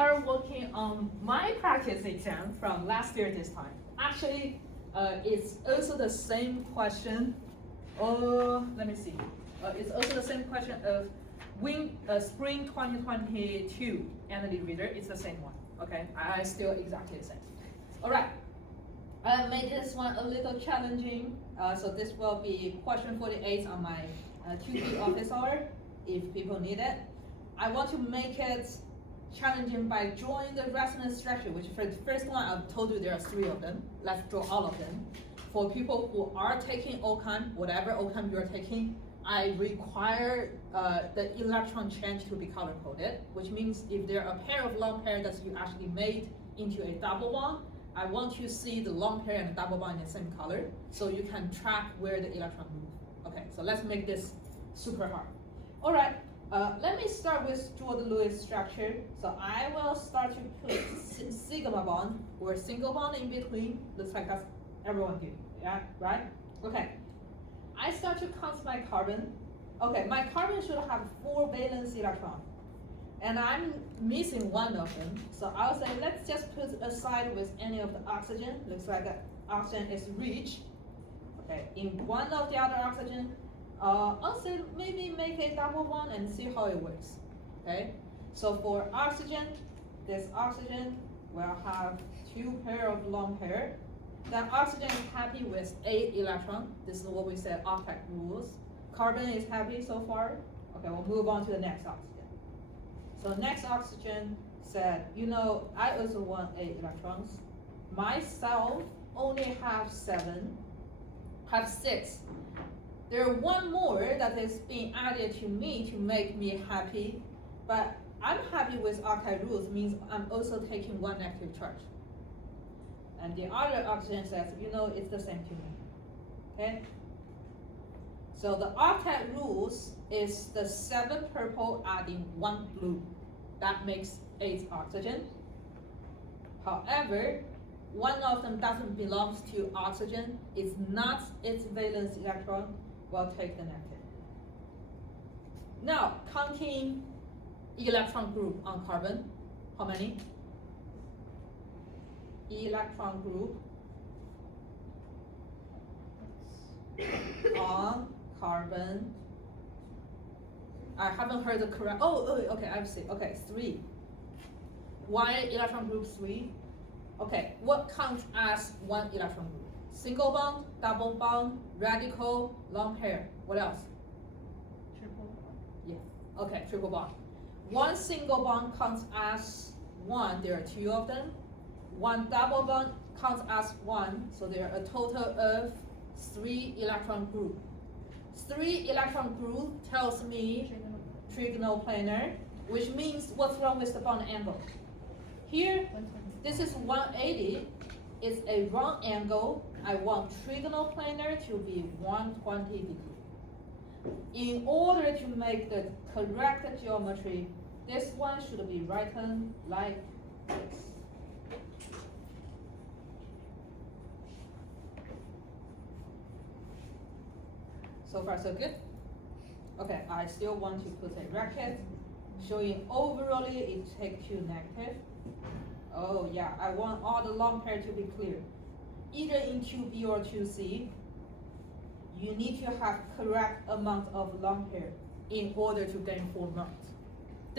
are working on my practice exam from last year this time. Actually, it's also the same question. Oh, let me see. It's also the same question of spring 2022 annual reader. It's the same one. Okay, I still exactly the same. All right. I made this one a little challenging. So this will be question 48 on my 2B office hour if people need it. I want to make it challenging by drawing the resonance structure, which for the first one, I've told you there are 3 of them. Let's draw all of them. For people who are taking OCAM, whatever OCAM you're taking, I require the electron change to be color-coded, which means if there are a pair of lone pair that you actually made into a double bond, I want you to see the lone pair and the double bond in the same color, so you can track where the electron move. Okay, so let's make this super hard. All right, let me start with draw the Lewis structure. So I will start to put sigma bond or single bond in between. Looks like that's everyone did, yeah, right? Okay, I start to count my carbon. Okay, my carbon should have 4 valence electrons, and I'm missing one of them. So I'll say let's just put aside with any of the oxygen. Looks like the oxygen is rich. Okay, in one of the other oxygen, I'll say maybe make a double bond and see how it works. Okay, so for oxygen, this oxygen will have 2 pair of lone pair. Then oxygen is happy with 8 electron. This is what we said octet rules. Carbon is happy so far. Okay, we'll move on to the next oxygen. So next oxygen said, you know, I also want 8 electrons. Myself only have 6. There one more that is being added to me to make me happy, but I'm happy with octet rules, means I'm also taking 1 negative charge. And the other oxygen says, you know, it's the same to me. Okay? So the octet rules is the 7 purple adding 1 blue. That makes 8 oxygen. However, one of them doesn't belong to oxygen. It's not its valence electron. We'll take the negative. Now, counting electron group on carbon. How many? Electron group on carbon. I haven't heard the correct. Oh, okay, I see. Okay, 3. Why electron group 3? Okay, what counts as 1 electron group? Single bond, double bond, radical, lone pair. What else? Triple bond. Yeah. Okay, triple bond. 1 single bond counts as 1. There are 2 of them. 1 double bond counts as 1. So there are a total of 3 electron group. 3 electron group tells me trigonal planar, which means what's wrong with the bond angle? Here, this is 180. It's a wrong angle. I want trigonal planar to be 120 degrees. In order to make the correct geometry, this one should be written like this. So far so good? Okay, I still want to put a bracket showing overally it takes 2 negative. Oh yeah, I want all the lone pair to be clear. Either in 2B or 2C, you need to have correct amount of lone pair in order to gain 4 marks.